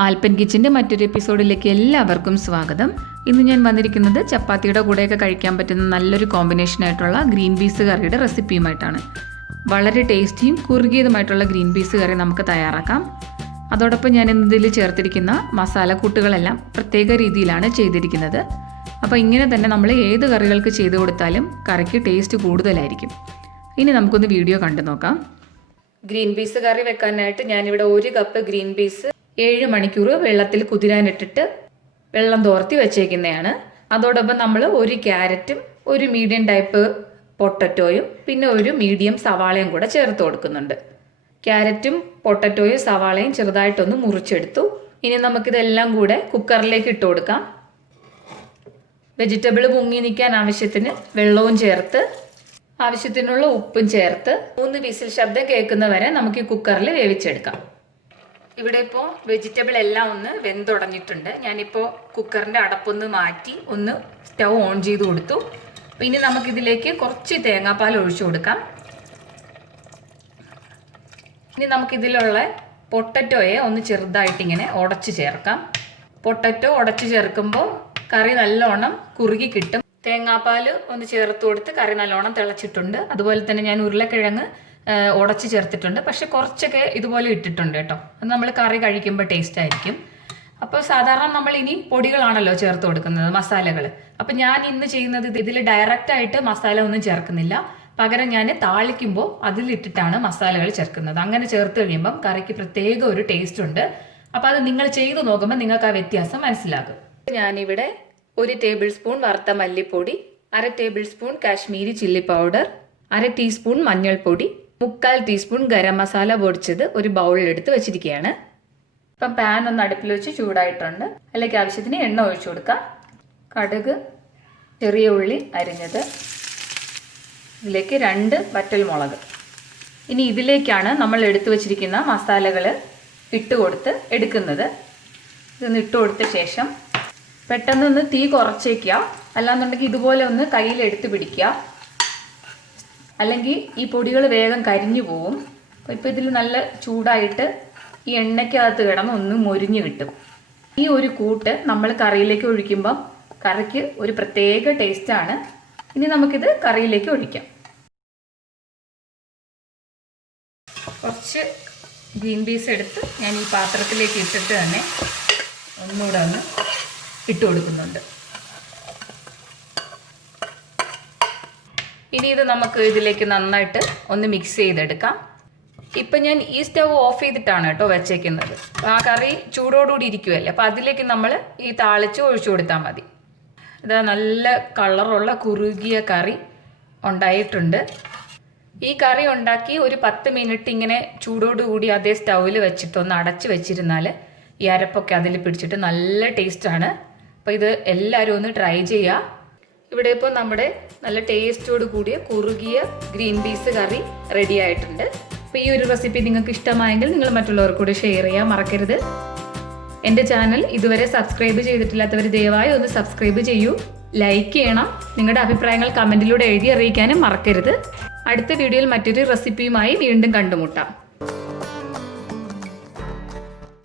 ആൽപ്പൻ കിച്ചൻ്റെ മറ്റൊരു എപ്പിസോഡിലേക്ക് എല്ലാവർക്കും സ്വാഗതം. ഇന്ന് ഞാൻ വന്നിരിക്കുന്നത് ചപ്പാത്തിയുടെ കൂടെയൊക്കെ കഴിക്കാൻ പറ്റുന്ന നല്ലൊരു കോമ്പിനേഷനായിട്ടുള്ള ഗ്രീൻ പീസ് കറിയുടെ റെസിപ്പിയുമായിട്ടാണ്. വളരെ ടേസ്റ്റിയും കുറുകിയതുമായിട്ടുള്ള ഗ്രീൻ പീസ് കറി നമുക്ക് തയ്യാറാക്കാം. അതോടൊപ്പം ഞാൻ ഇതിൽ ചേർത്തിരിക്കുന്ന മസാലക്കൂട്ടുകളെല്ലാം പ്രത്യേക രീതിയിലാണ് ചെയ്തിരിക്കുന്നത്. അപ്പോൾ ഇങ്ങനെ തന്നെ നമ്മൾ ഏത് കറികൾക്ക് ചെയ്ത് കൊടുത്താലും കറിക്ക് ടേസ്റ്റ് കൂടുതലായിരിക്കും. ഇനി നമുക്കൊന്ന് വീഡിയോ കണ്ടു നോക്കാം. ഗ്രീൻ പീസ് കറി വെക്കാനായിട്ട് ഞാനിവിടെ 1 കപ്പ് ഗ്രീൻ പീസ് 7 മണിക്കൂർ വെള്ളത്തിൽ കുതിരാനിട്ടിട്ട് വെള്ളം തോർത്തി വെച്ചേക്കുന്നതാണ്. അതോടൊപ്പം നമ്മൾ 1 ക്യാരറ്റും 1 മീഡിയം ടൈപ്പ് പൊട്ടറ്റോയും പിന്നെ 1 മീഡിയം സവാളയും കൂടെ ചേർത്ത് കൊടുക്കുന്നുണ്ട്. ക്യാരറ്റും പൊട്ടറ്റോയും സവാളയും ചെറുതായിട്ടൊന്ന് മുറിച്ചെടുത്തു. ഇനി നമുക്കിതെല്ലാം കൂടെ കുക്കറിലേക്ക് ഇട്ട് കൊടുക്കാം. വെജിറ്റബിൾ മുങ്ങി നിൽക്കാൻ ആവശ്യത്തിന് വെള്ളവും ചേർത്ത് ആവശ്യത്തിനുള്ള ഉപ്പും ചേർത്ത് 3 വിസിൽ ശബ്ദം കേൾക്കുന്നവരെ നമുക്ക് ഈ കുക്കറിൽ വേവിച്ചെടുക്കാം. ഇവിടെ ഇപ്പോൾ വെജിറ്റബിൾ എല്ലാം ഒന്ന് വെന്തുടഞ്ഞിട്ടുണ്ട്. ഞാനിപ്പോൾ കുക്കറിൻ്റെ അടപ്പൊന്ന് മാറ്റി ഒന്ന് സ്റ്റൗ ഓൺ ചെയ്ത് കൊടുത്തു. പിന്നെ നമുക്കിതിലേക്ക് കുറച്ച് തേങ്ങാപ്പാൽ ഒഴിച്ചു കൊടുക്കാം. ഇനി നമുക്കിതിലുള്ള പൊട്ടറ്റോയെ ഒന്ന് ചെറുതായിട്ടിങ്ങനെ ഉടച്ച് ചേർക്കാം. പൊട്ടറ്റോ ഉടച്ച് ചേർക്കുമ്പോൾ കറി നല്ലോണം കുറുകി കിട്ടും. തേങ്ങാപ്പാൽ ഒന്ന് ചേർത്ത് കൊടുത്ത് കറി നല്ലോണം തിളച്ചിട്ടുണ്ട്. അതുപോലെ തന്നെ ഞാൻ ഉരുളക്കിഴങ്ങ് ഉടച്ച് ചേർത്തിട്ടുണ്ട്. പക്ഷെ കുറച്ചൊക്കെ ഇതുപോലെ ഇട്ടിട്ടുണ്ട് കേട്ടോ. അത് നമ്മൾ കറി കഴിക്കുമ്പോൾ ടേസ്റ്റ് ആയിരിക്കും. അപ്പോൾ സാധാരണ നമ്മൾ ഇനി പൊടികളാണല്ലോ ചേർത്ത് കൊടുക്കുന്നത്, മസാലകൾ. അപ്പം ഞാൻ ഇന്ന് ചെയ്യുന്നത് ഇതിൽ ഡയറക്റ്റായിട്ട് മസാല ഒന്നും ചേർക്കുന്നില്ല. പകരം ഞാൻ താളിക്കുമ്പോൾ അതിലിട്ടിട്ടാണ് മസാലകൾ ചേർക്കുന്നത്. അങ്ങനെ ചേർത്ത് കഴിയുമ്പം കറിക്ക് പ്രത്യേക ഒരു ടേസ്റ്റ് ഉണ്ട്. അപ്പോൾ അത് നിങ്ങൾ ചെയ്ത് നോക്കുമ്പോൾ നിങ്ങൾക്ക് ആ വ്യത്യാസം മനസ്സിലാകും. ഞാനിവിടെ 1 ടേബിൾ സ്പൂൺ വറുത്ത മല്ലിപ്പൊടി, 1/2 table spoon Kashmiri chilli powder, 1/2 teaspoon മഞ്ഞൾപ്പൊടി, 3/4 ടീസ്പൂൺ ഗരം മസാല പൊടിച്ചത് ഒരു ബൗളിൽ എടുത്ത് വെച്ചിരിക്കുകയാണ്. ഇപ്പം പാൻ ഒന്ന് അടുപ്പിൽ വെച്ച് ചൂടായിട്ടുണ്ട്. അതിലേക്ക് ആവശ്യത്തിന് എണ്ണ ഒഴിച്ചു കൊടുക്കാം. കടുക്, ചെറിയ ഉള്ളി അരിഞ്ഞത്, ഇതിലേക്ക് 2 വറ്റൽമുളക്. ഇനി ഇതിലേക്കാണ് നമ്മൾ എടുത്തു വച്ചിരിക്കുന്ന മസാലകൾ ഇട്ട് കൊടുത്ത് എടുക്കുന്നത്. ഇതൊന്ന് ഇട്ട് കൊടുത്ത ശേഷം പെട്ടെന്നൊന്ന് തീ കുറച്ചേക്കുക. അല്ലാന്നുണ്ടെങ്കിൽ ഇതുപോലെ ഒന്ന് കയ്യിലെടുത്ത് പിടിക്കുക. അല്ലെങ്കിൽ ഈ പൊടികൾ വേഗം കരിഞ്ഞു പോവും. അപ്പോൾ ഇപ്പോൾ ഇതിൽ നല്ല ചൂടായിട്ട് ഈ എണ്ണയ്ക്കകത്ത് കിടന്ന് ഒന്ന് മൊരിഞ്ഞ് കിട്ടും. ഈ ഒരു കൂട്ട് നമ്മൾ കറിയിലേക്ക് ഒഴിക്കുമ്പം കറിക്ക് ഒരു പ്രത്യേക ടേസ്റ്റാണ്. ഇനി നമുക്കിത് കറിയിലേക്ക് ഒഴിക്കാം. കുറച്ച് ഗ്രീൻ പീസ് എടുത്ത് ഞാൻ ഈ പാത്രത്തിലേക്ക് ഇട്ടിട്ട് തന്നെ ഒന്നുകൂടെ ഒന്ന് ഇട്ട് കൊടുക്കുന്നുണ്ട്. ഇനി ഇത് നമുക്ക് ഇതിലേക്ക് നന്നായിട്ട് ഒന്ന് മിക്സ് ചെയ്തെടുക്കാം. ഇപ്പം ഞാൻ ഈ സ്റ്റൗ ഓഫ് ചെയ്തിട്ടാണ് കേട്ടോ വെച്ചേക്കുന്നത്. ആ കറി ചൂടോടുകൂടി ഇരിക്കുമല്ലേ. അപ്പോൾ അതിലേക്ക് നമ്മൾ ഈ താളിച്ച് ഒഴിച്ചു കൊടുത്താൽ മതി. ഇത് നല്ല കളറുള്ള കുറുകിയ കറി ഉണ്ടായിട്ടുണ്ട്. ഈ കറി ഉണ്ടാക്കി ഒരു 10 മിനിറ്റ് ഇങ്ങനെ ചൂടോടുകൂടി അതേ സ്റ്റൗവിൽ വെച്ചിട്ടൊന്ന് അടച്ച് വെച്ചിരുന്നാൽ ഈ അരപ്പൊക്കെ അതിൽ പിടിച്ചിട്ട് നല്ല ടേസ്റ്റാണ്. അപ്പോൾ ഇത് എല്ലാവരും ഒന്ന് ട്രൈ ചെയ്യുക. ഇവിടെ ഇപ്പോൾ നമ്മുടെ നല്ല ടേസ്റ്റോട് കൂടിയ കുറുകിയ ഗ്രീൻ പീസ് കറി റെഡി ആയിട്ടുണ്ട്. അപ്പോൾ ഈ ഒരു റെസിപ്പി നിങ്ങൾക്ക് ഇഷ്ടമായെങ്കിൽ നിങ്ങൾ മറ്റുള്ളവർക്ക് കൂടി ഷെയർ ചെയ്യാൻ മറക്കരുത്. എൻ്റെ ചാനൽ ഇതുവരെ സബ്സ്ക്രൈബ് ചെയ്തിട്ടില്ലാത്തവർ ദയവായി ഒന്ന് സബ്സ്ക്രൈബ് ചെയ്യൂ, ലൈക്ക് ചെയ്യണം. നിങ്ങളുടെ അഭിപ്രായങ്ങൾ കമൻറ്റിലൂടെ എഴുതി അറിയിക്കാനും മറക്കരുത്. അടുത്ത വീഡിയോയിൽ മറ്റൊരു റെസിപ്പിയുമായി വീണ്ടും കണ്ടുമുട്ടാം.